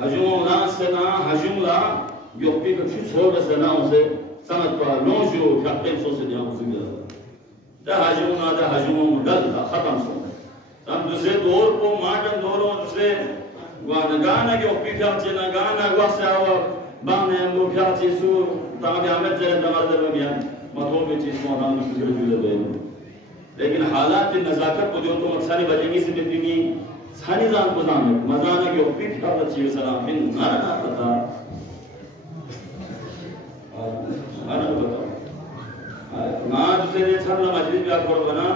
हजूम ना सना हजूम ला जो भी कुछ छोड़ सना उसे समझ पा नो जो कपड़े सो से दिया उसे दा हजूम डल खत्म सो हम दूसरे दौर को माडन दौरों दूसरे गाना के ओपिका चेना गाना वासे आवा बाने हम लोग क्या चीज़ सु ताकि हमें चले दमाज़ में बियान मतों में चीज़ को हम लोग फिर जुड़े हुए लेकिन हालात की नज़ाकत को जो तो मक्सद बजेगी से बिल्कुल सानी जान को जाने मज़ाना के ओपिका बच्ची सलाम फिर नारा पता ना दूसरे छानला मजलिस भी आप बना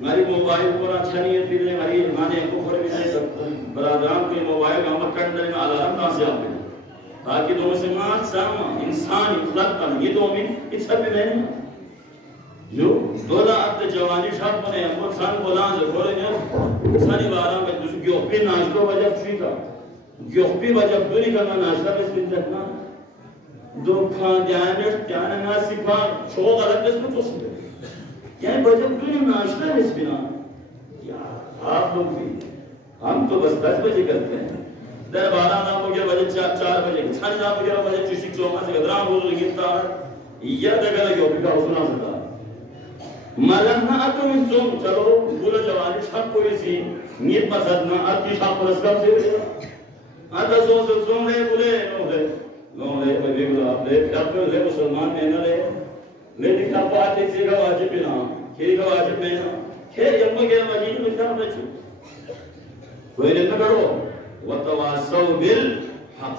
हमारी मोबाइल को अच्छा नहीं है फिर हमारी माने को फर भी नहीं बरादरान के मोबाइल हम कंडर में अलार्म ना से आते ताकि दोनों से मार साम इंसान इखलाक का ये तो में इस सब में नहीं जो दोला अब जवानी शाद बने हम इंसान बोला जो बोले ने सारी बारा में दूसरी क्यों पे नाश्ता वजह फ्री का क्यों पे वजह दूरी का नाश्ता पे स्पिन तकना दो खान जाने जाने ना सिपा शो गलत बस में तो क्या बजट दूरी नाश्ता है इस बिना यार आप लोग भी हम तो बस 10 बजे करते हैं दर 12 ना हो गया बजे 4 बजे छन ना हो गया बजे चिशिक चोमा से गदराम हो गिरता या दगला क्यों भी का सुना सकता मलना तो तुम चलो पूरा जवानी छाप कोई सी नीत मसदना आपकी छाप पर सब से आता सो ले बोले नो ले बजे गुलाब ले अब ले मुसलमान में ना ले दिखा पाते से का वाजिब ना के का वाजिब में ना के यम के वाजिब में क्या बचू कोई न करो वतवासौ बिल हक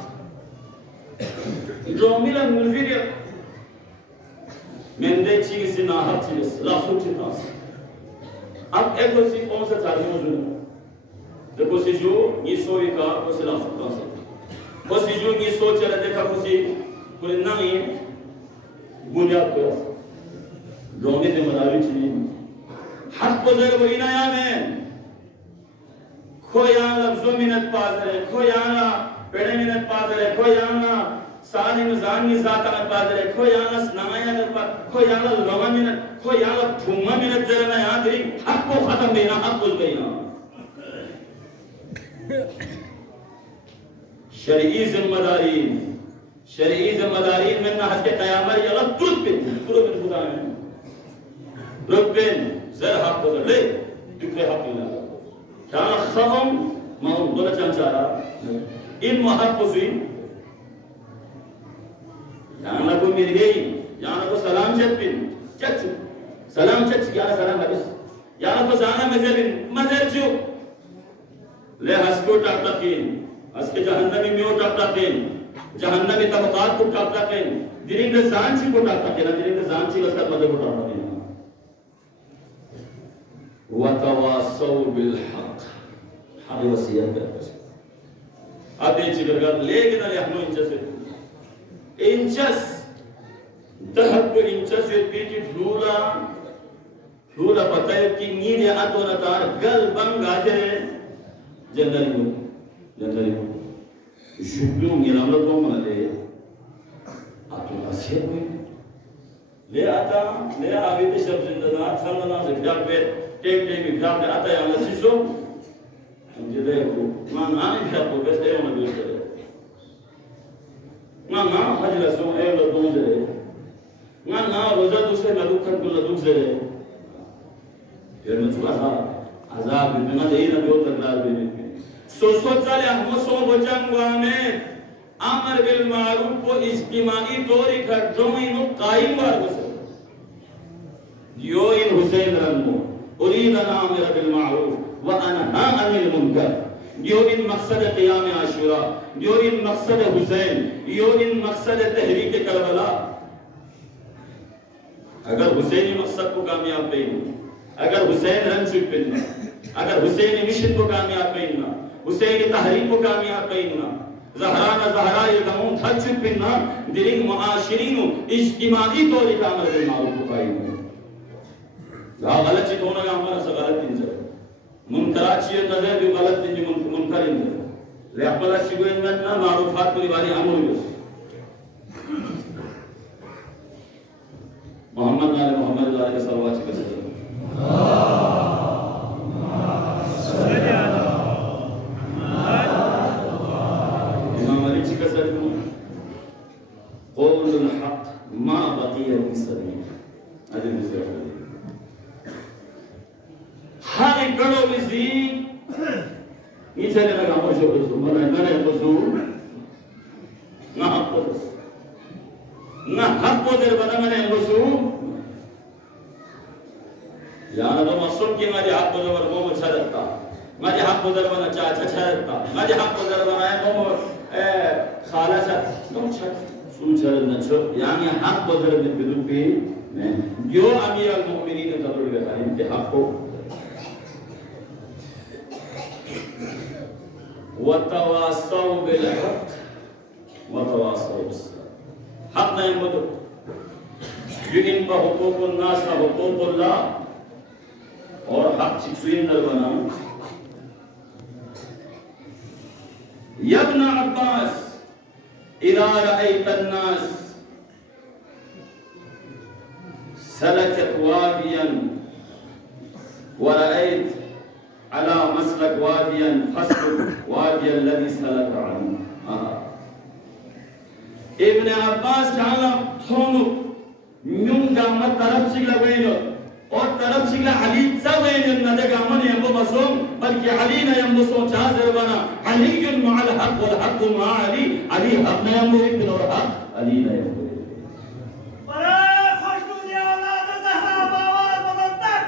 जो मिला मुफिर में दे चीज से ना हक चीज ला सोच तास अब एको सी कौन सा चालू मौजूद देखो सी जो ये सोई का को से ला सोच तास को सी जो ये सोच चला देखा को सी कोई ना ही बुनियाद पे लोगे से मदारी चीज हक को जगह वो इनाया में खोयाना लफ्ज़ों मिनट पास है खोयाना पेड़े मिनट पास है खोयाना सानी जानी जाता में पादरे खो यांगस नंगाया में पा खो यांगल लोगा में खो यांगल ठुमा में जरना याद रही हक को खत्म देना हक कुछ देना शरीई जिम्मेदारी में ना हस्के कयामत याला तुरंत पे खुदा में रुकबेन जर हक को ले दुखे हक मिला क्या खम माउ दोला चंचारा इन महक को सुई यहाँ को मिल गई यहाँ को सलाम चप्पिन चच्चू सलाम चच्च क्या सलाम हबिस यहाँ को जाना मज़र चू ले हस्को टाकताकिन हस्के जहन्नमी में वो टाकताकिन जहन्नमी तबकात को टाकताकिन दिरिंग जानची को टाकताकिन दिरिंग जानची उसका मज़र को टाकताकिन वतवासौ बिल हक हर वसीयत कर आते चिकरगा लेकिन अले हम इंचस दहब इंचस ये पीटी फ्लूला पता है कि नींद आतो न तार गल बंग आजे जनरली शुक्लों मिलाम लो तो मले आतो आसे कोई ले आगे भी सब जिंदा थाना से ग्राफ पे टेक ग्राफ पे आता है हम चीजों जिधर को मान आने ग्राफ को बस है हम दूसरे ना हजला सो एलो दोजरे ना रोजा दूसरे लदुखन को लदुख जरे फिर मुझको अजाब में ना देना दो तकरार भी सोच चले हम सो बचंगवा में अमर बिल मारूफ को इज्तिमाई तौर पर जोइनो कायम बार को यो इन हुसैन रंगो उरीदना अमर बिल मारूफ व अनहा अनिल मुनकर यो इन मकसद क़ियाम आशुरा यो इन मकसद हुसैन यो इन मकसद तहरीक करबला अगर हुसैनी मकसद को कामयाब पेना अगर हुसैन रन चुप पेना अगर हुसैनी मिशन को कामयाब पेना हुसैनी तहरीक को कामयाब पेना ज़हरा ये गमों था चुप पेना दिरिंग मुआशिरीनो इज्तिमाई तौर पर अमर बिल मारूफ को कायम है गलत चीज होना का हमारा से गलत नहीं चले मुनकराची नजर जो गलत नहीं मुनकर नहीं ले अपना शिगोइन में ना मारूफात की बारी अमर बस मोहम्मद नाले सल्लल्लाहु अलैहि वसल्लम इमाम अली जी का सल्लल्लाहु क़ौलुल हक़ मा बक़िया मिन सदीक़ अजल से हर गड़ो बिजी नीचे लगा मुझे बसू मैंने बसू ना हक को देर बना मैंने बसू याना तो मसूम की माजे हक को जबर वो अच्छा लगता माजे हक को जबर बना चाचा अच्छा लगता माजे हक को जबर बनाए वो खाला सा तुम सूचर नचो यानी हक को जबर में बिदुपी मैं जो अमीर अल मुमिनीन जबर बेटा इनके हक को वतवासौ बिल हक वतवासौ बिस्सब्र हक नहीं मुदो जिन पर हुकूकुन नास का हुकूकुल्लाह और हक चिक्सुइन दर बना यब्न अब्बास इदा रअयतन नास सलकत वादियन व रअयत अला मसलक वादियन फस्लुक वादियन लदी सलक अन्हु इब्न अब्बास कहला थोनु न्युंगा मत तरफ सिगला वेनो और तरफ सिगला अली सवेन नदगा मन यंबो मसोम बल्कि अली ने यंबो सो चाजर बना अली मअल हक वल हक मा अली अली हक ने यंबो इब्न और हक अली ने यंबो बड़ा खुशनुद या औलाद ज़हरा बावाज मुबत्तर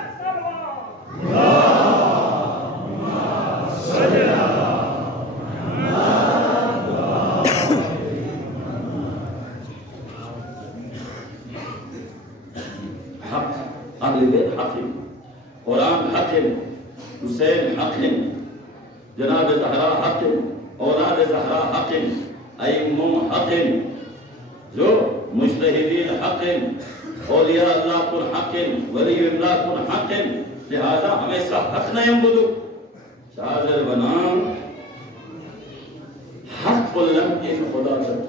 हकीम कुरान हकीम हुसैन हकीम जनाब ज़हरा हकीम औलाद ज़हरा हकीम अइम्मुम हकीम जो मुज्तहिदीन हकीम औलिया अल्लाह कुल हकीम वलीउल्लाह कुल हकीम लिहाजा हमेशा हक न यंबुदु चादर बना हक को लम के खुदा तक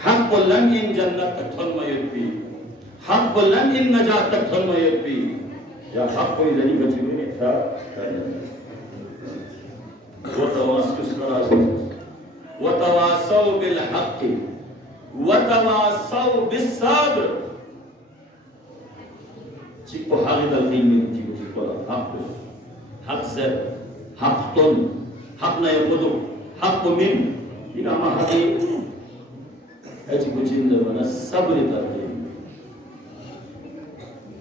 حق لن إن جنة تكون ما يبي حق لن إن نجاة تكون ما يبي يا حق إذا نيجي ترى وتواصوا بالحق وتواصوا بالصبر تيكو حق الدين تيكو حق زر حق تون حق لا يقدر حق من إذا ما حقي أجيب جند من الصبر تركين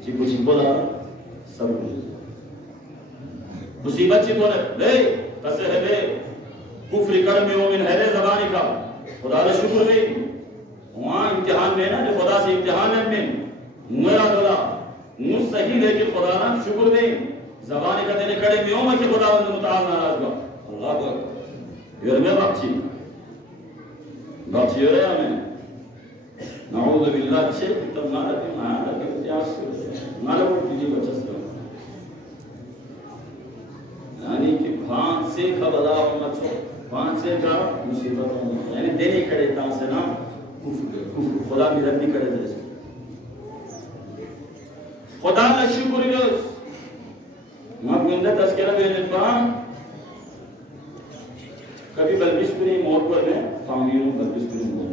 تيكو تيكولا صبر मुसीबत ची तो ले कसे है ले कुफ्र कर में मोमिन है रे ज़बानी का खुदा का शुक्र नहीं वहाँ इम्तिहान में ना जो खुदा से इम्तिहान में मेरा दोला मुझ सही है कि खुदा ना शुक्र नहीं ज़बानी का तेरे कड़े में हो कि खुदा बंद मुताल नाराज़ का अल्लाह को ये में बाची ये रे हमें नाऊज़ बिल्लाह अच्छे तब मारा के इतिहास मारा वो चीज़ बच्चा यानी कि फांसे का बदलाव मत हो फांसे का मुसीबत हो यानी देने कड़े तांसे ना खुदा भी रद्दी करे दे खुदा का शुक्र है मां गुंडा तस्करा में पा कभी बल्बिस्कुरी मौत पर में फामियों बल्बिस्कुरी मौत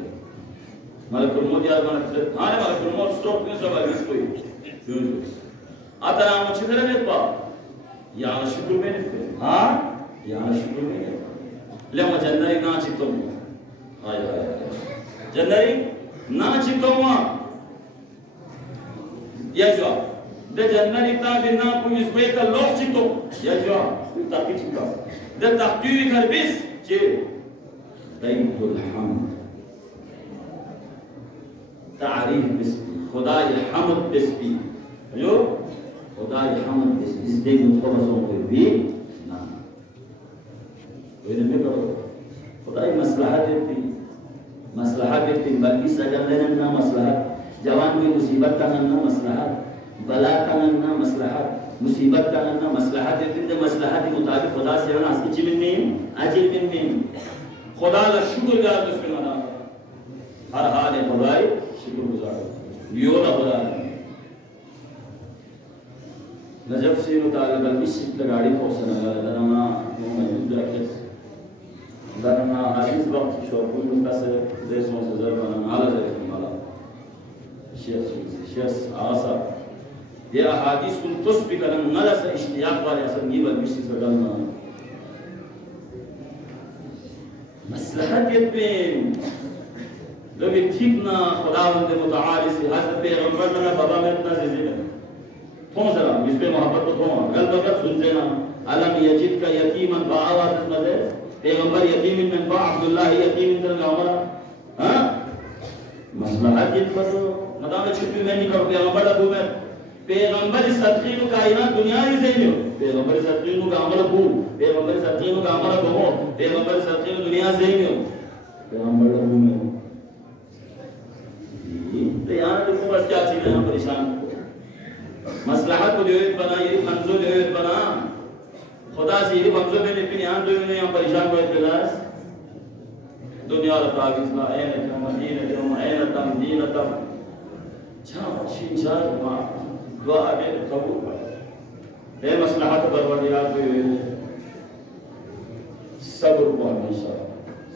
मलकुल मौत याद माने आने मलकुल मौत स्टॉप में सब बल्बिस्कुरी आता नाम अच्छी तरह में पा यहाँ शुक्र में हाँ यहाँ शुक्र में ले मैं जन्नरी ना चित्तों हाय हाय जन्नरी ना चित्तों ये जो दे जन्नरी ता बिना कोई इस पे का लोग चित्तों ये जो ताकि चित्ता दे ताकि कर बिस चे दैतुल हम्द तारीफ बिस खुदा ये हम्द बिस भी जो खुदा ये हम्द इस दिन मुतवसों को भी ना तो इन्हें में करो खुदा ये मसलहा देती बल्कि सजल लेना ना मसलहा जवान की मुसीबत का ना मसलहा बला का ना मसलहा मुसीबत का ना मसलहा देती जब मसलहा के मुताबिक खुदा से ना असली चिबिन में अजीब बिन में खुदा का शुक्रगुजार दुश्मन बना हर हाल है खुदा शुक्रगुजार यो ना खुदा नजब से उतार बल्कि गाड़ी को सना दरमा मोहम्मद ब्रैकेट दरमा हदीस वक्त शोपुल का से देशों से जरबना माला जरे माला शेख आसा ये अहादीस कुल तस्बी करन नला से इश्तियाक वाले असर ये बल्कि से सगलना मसलहत पे लोग ठीक ना खुदावंद मुतआली से हजरत पैगंबर ने बाबा में इतना जिंदगी थों जरा इस पे मोहब्बत को थों गल बगल सुनते ना अलम यजिद का यतीमन बावा मदे पैगंबर यतीम में बा अब्दुल्लाह यतीम तरह गावरा हां मसलहत ये तो मदाम छुट्टी में नहीं करो पैगंबर अबू में पैगंबर सदकी नु कायनात दुनिया ही से नहीं पैगंबर सदकी नु गामर बू पैगंबर सदकी नु गामर गो पैगंबर सदकी नु दुनिया से ही नहीं पैगंबर अबू में तो यार देखो बस क्या चीज है परेशान मसलहत को देवत बना ये खंजो देवत बना खुदा से ये खंजो में लेकिन यहाँ दो ने यहाँ परेशान हुए बिलास दुनिया ला ताबिज़ ला ऐन का मदीना जो ऐन तम दीन तम छा शिंशार मा दुआ में कबूल कर ये मसलहत परवरदिगार को सब्र को हमेशा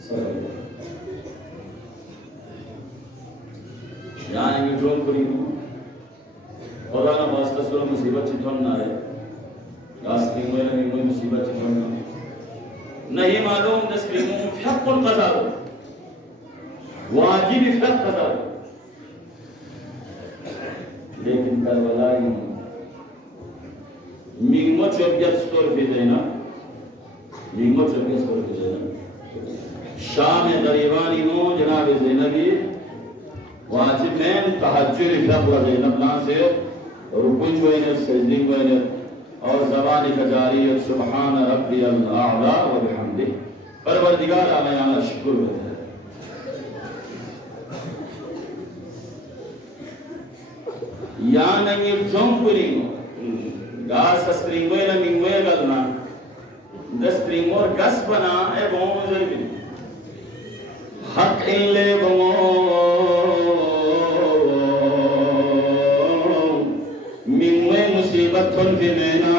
सब्र यहाँ ये ड्रोन करी खुदा ना वास्ता सुरा मुसीबत चितवन ना है रास्ते में लगी कोई मुसीबत चितवन ना नहीं मालूम तस्लीमों फ़क़ुल क़ज़ा वाजिब फ़क़ क़ज़ा लेकिन करबला मिगमो चौबियत स्टोर भी देना मिगमो चौबियत स्टोर भी देना शाम गरीबानी नो जनाब ज़ैनबी वाजिब में तहज्जुद फ़क़ व ज़ैनब ना से रुकुन वैन सजदी वैन और ज़बान का जारी सुब्हान रब्बियल आला व बिहम्दि परवरदिगार आला शुक्र है या नहीं जोंपुरिंग गास स्प्रिंगोय ना मिंगोय गलना द स्प्रिंगोर गस बना ए बोम जरबी हक इन ले बोम थोन भी लेना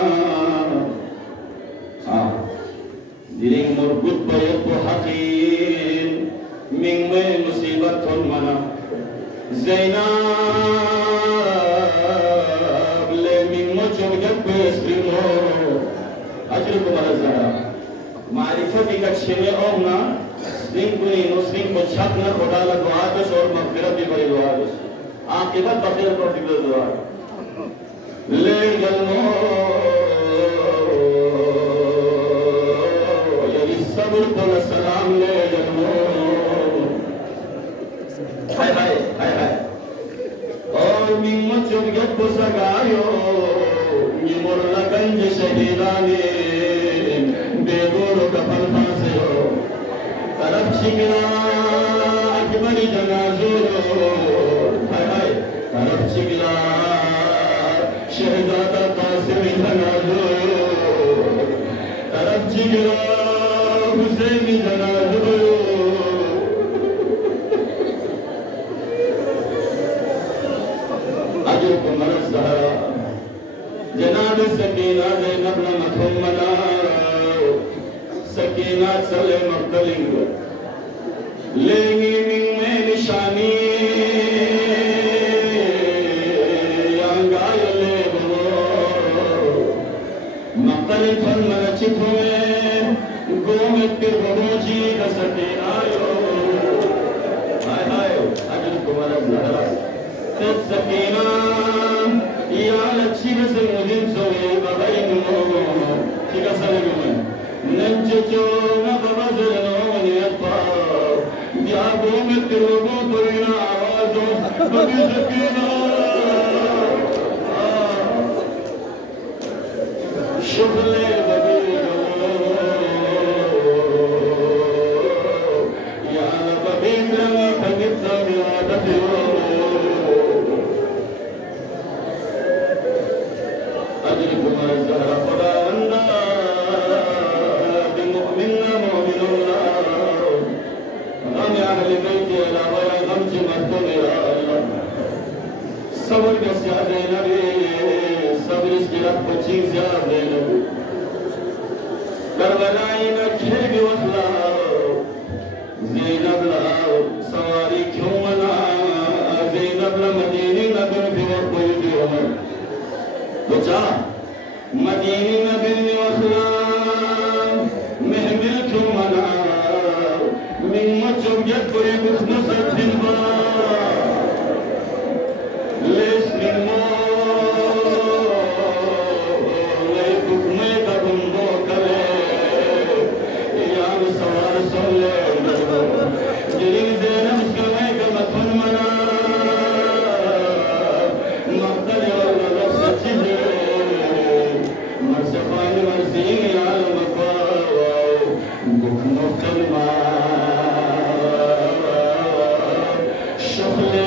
dealing मुर्गुत bayat bu hakim mingme musibat thon mana Zainab le mingmo chogak besrimo ajru kumara zara मारिफती का छेने और ना स्लिंग को नहीं नुस्लिंग को छक ना खोटाला दुआ दस और मगफिरत भी बड़ी दुआ दस आकिबत बखैर को फिक्र दुआ ले गलमो ये सब्र को सलाम ले गलमो हाय हाय हाय हाय और मिम्मो चुगत को सगायो ये मोरला गंज शहीदाने बेगोरो कफल फांसे हो तरफ चिगला अकबरी जनाजोरो हाय हाय तरफ चिगला शहजादा कासिम जनाजोरो तरफ चिगला हुसैन जनाजोरो अजो को मरस सहारा जनाब सकीना ज़ैनब न मथुम मना सकीना चले मक्तलिंग लेंगी मिंग में निशानी यांगाय ले बनो मक्तलिंग फन मनचित हुए गोमित के बमोजी का सकीना यो हाय हाय अजल कुमार ज़हरा तब सकीना या लच्छी से मुझिन सोए बबाइनो ठीक है साले गुमें नंचो ना बाबा ज़रनो नियत पाओ दियागो में तिलोगो परिना आवाज़ों बगी सकीना शुभले बगी या बगी रंगी खगित यादत अजर कुमार ज़हरा खुदा वंदा बिमुमिना मोमिनुल्ला गम अहले बैत के अलावा गम से मर्दों मेरा अल्लाह सब्र के स्यादे नबी सब्र इसकी रब को चीज़ याद दे लो करबलाई में खेल भी वखला ज़ैनब ला सवारी क्यों मना ज़ैनब ला मदीने नगर भी वक्त कोई भी उमर तो जा मदीने नबी वखला महमिल क्यों मना मिम्मा चुगत कोई कुछ न सकती बा लेस मिम्मा ले दुखने का गुंडो करे यार सवार सोले जिरी ज़ैनब कमे का मथुन मना मक्तल और लग सच्ची है मरसफान मरसीन यार मकवा दुख मुक्तल मा शुक्ले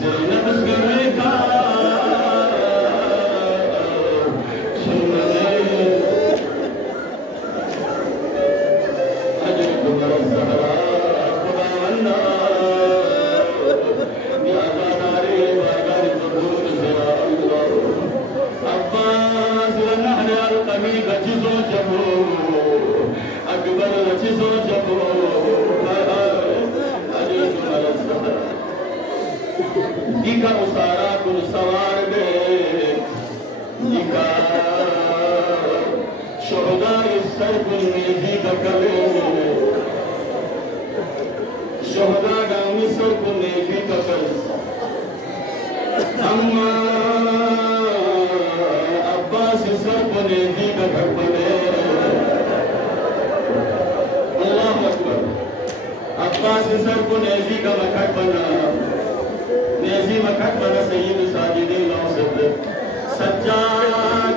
ज़ैनब कमे का अजर कुमार ज़हरा खुदा वंदा यादारे वागार ज़रूर से अल्लाह अब्बास वनहर अलकमी गचिज़ो जबो अकबर गचिज़ो जबो अजर कुमार ज़हरा दिका उसारा कुल सवार दे दिका शोहदा इस सर कुल मेजी बकले शोहदा गामी सर कुल मेजी बकल अम्मा अब्बास सर कुल मेजी बकले अल्लाह अकबर अब्बास सर कुल मेजी का मखट बना नेज़ी मखट बना सय्यद साजिदीन लौसद सज्जाद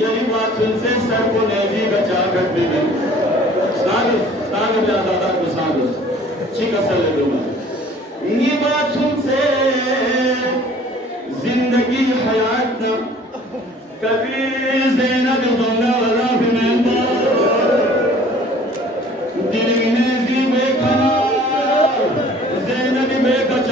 यही बात सुनसे सर को नेज़ी का चाकट भी नहीं साग में आज़ादा को साग चिका सले दूँगा ये बात सुनसे जिंदगी हयात न कभी ज़ैनब दोंगा वाला भी मैं दिल में नेज़ी बेखना ज़ैनब बेखच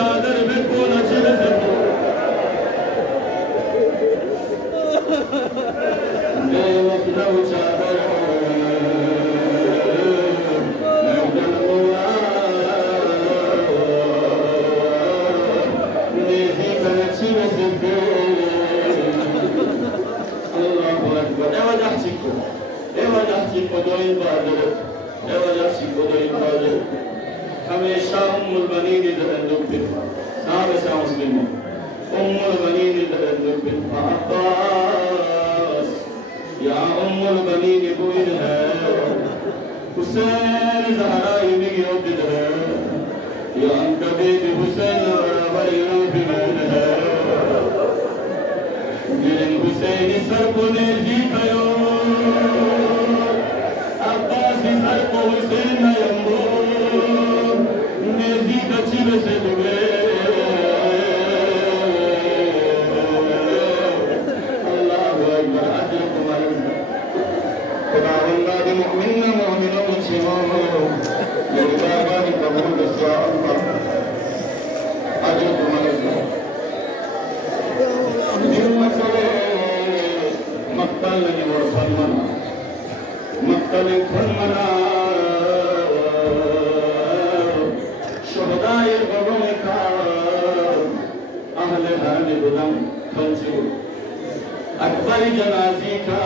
खुदो इबादत एवं खुदो इबादत हमेशा उम्मुल बनीन इज़्ज़त पे साहब सा मुस्लिम उम्मुल बनीन इज़्ज़त पे अब्बास या उम्मुल बनीन बुइन है हुसैन ज़हरा इन्हीं योजित है या उनका बेटे हुसैन वरीना बिगन है जिन हुसैन सर को ने जीतायो अब्बास सर को हुसैन नयम्बो ने जीता चिल से दुबे अल्लाह अकबर अजर तुम्हारे खुदावंदा दे मुमिन मुमिनों मुस्लिमों ये बाबा की कबूल या अल्लाह अजर तुम्हारे दिन मसले मक्तल नहीं और फलमना मक्तल फलमना शुहदाए बरों का अहले हरम गुलाम फंसू अकबर जनाजी का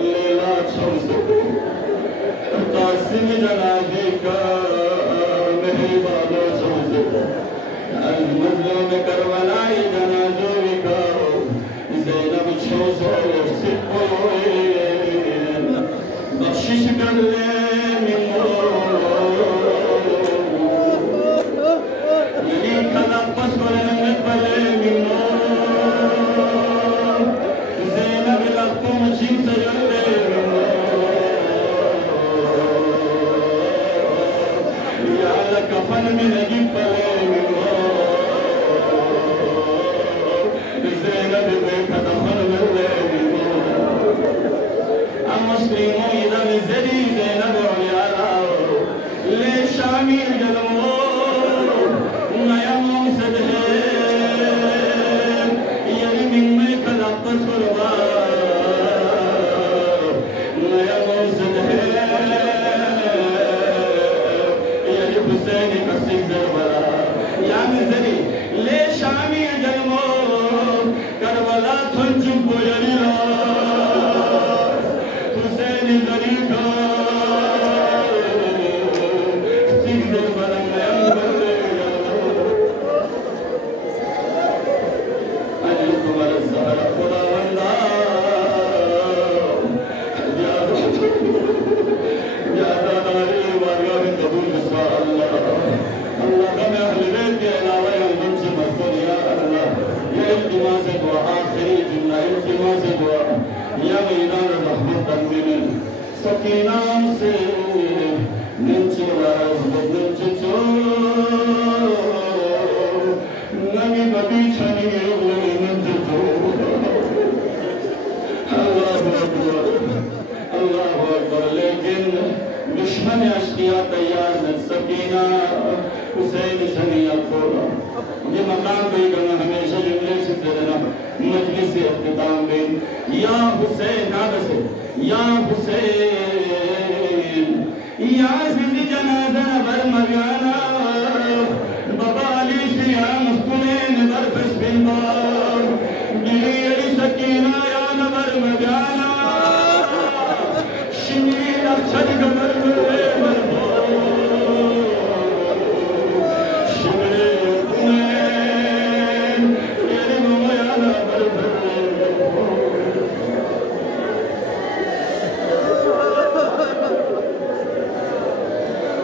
लेला शम्सु कासिम जनाजी का मेहरबानो शम्सु मज़लूम करबला जनाजो का ज़ैनब शम्सु सिप्पो बख्शिश कर ले मिलो यही कला पसवरे में पले मिलो ज़ैनब लगतो मशीन से जले मिलो या कफन में नहीं पले मिलो ज़ैनब बेखा दफन में ले मिलो मुस्लिमों इधर ज़री ज़ैनब यारा ले शामिल जलमो नया मौसद है यही मिम्मे कला पसरवा नया मौसद है यही हुसैन का सिक्सर बड़ा यानी ज़री ले शामिल जलमो करबला थन चुप यरी या हुसैन